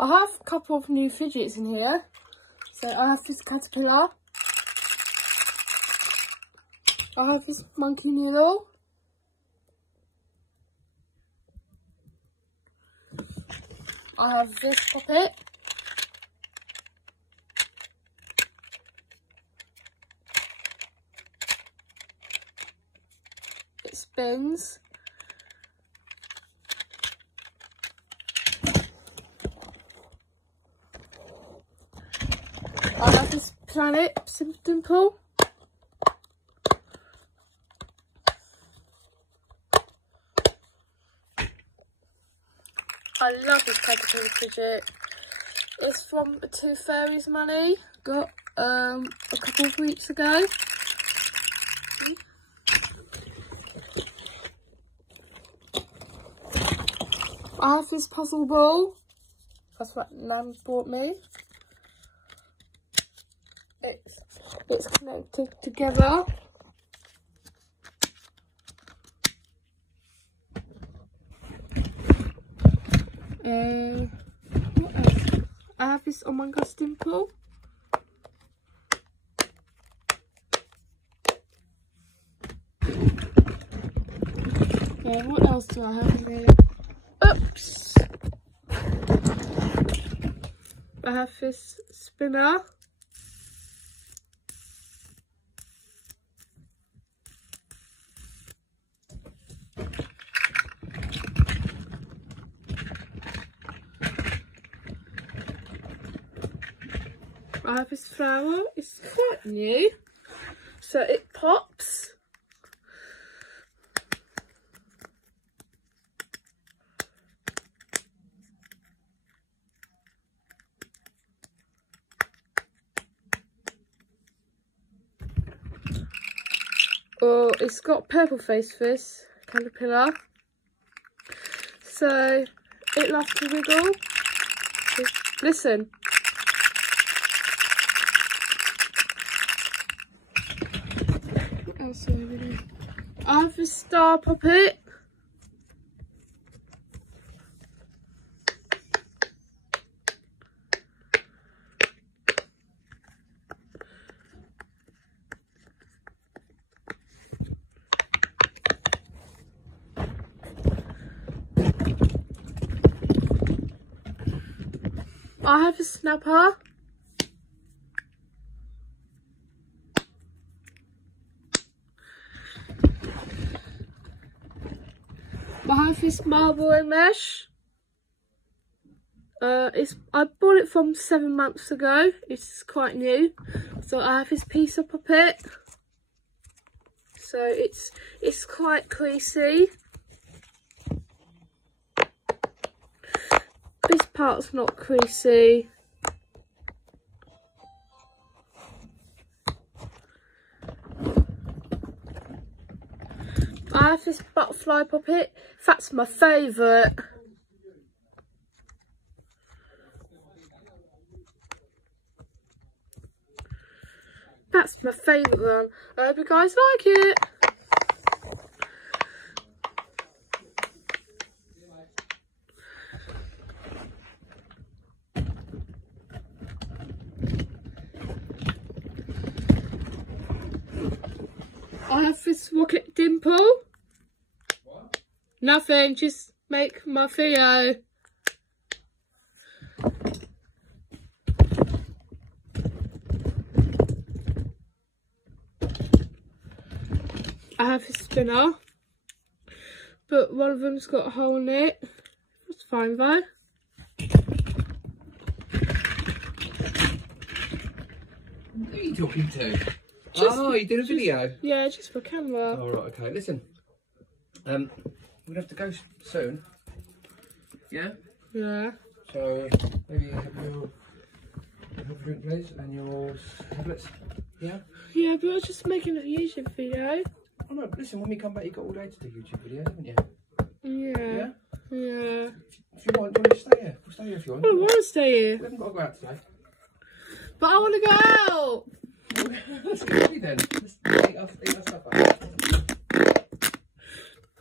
I have a couple of new fidgets in here. So I have this caterpillar. I have this monkey noodle. I have this puppet. It spins. I have this planet dimple. I love this caterpillar fidget. It's from a Tooth Fairies money. Got a couple of weeks ago. I have this puzzle ball. That's what Nan bought me. It's connected together. What else? I have this Among Us dimple. What else do I have in here? Oops! I have this spinner. I have this flower. It's quite new, so it pops. Oh, it's got purple face for this caterpillar, so it loves to wiggle. Listen. What else do I really? I have a star puppet. I have a snapper. I have this marble and mesh. I bought it from 7 months ago. It's quite new. So I have this piece of puppet. So it's quite creasy. This part's not creasy. I have this butterfly puppet. That's my favourite. That's my favourite one. I hope you guys like it. I have this rocket dimple. What? Nothing, just make my video. I have a spinner, but one of them's got a hole in it. That's fine though. Who are you talking to? Oh, you did a video? Yeah, just for camera. Oh, right, okay. Listen, we're going to have to go soon. Yeah? Yeah. So, maybe you have your drink, please, and your tablets. Yeah? Yeah, but I was just making a YouTube video. Oh, no, listen, when we come back, you've got all day to do YouTube video, haven't you? Yeah. Yeah? Yeah. If you want, do you want to stay here? We'll stay here if you want. I don't want to stay here. We haven't got to go out today. But I want to go out. Let's get ready then. Let's eat our stuff up.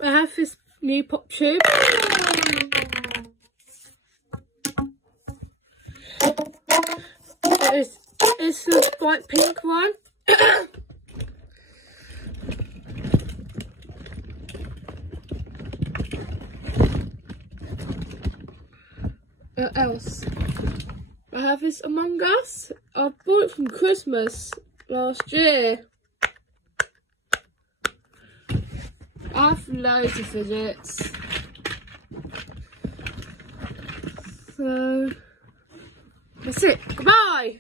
I have this new pop tube. It's the bright pink one. What else? I have this Among Us. I bought it from Christmas last year. I have loads of fidgets. So that's it. Goodbye.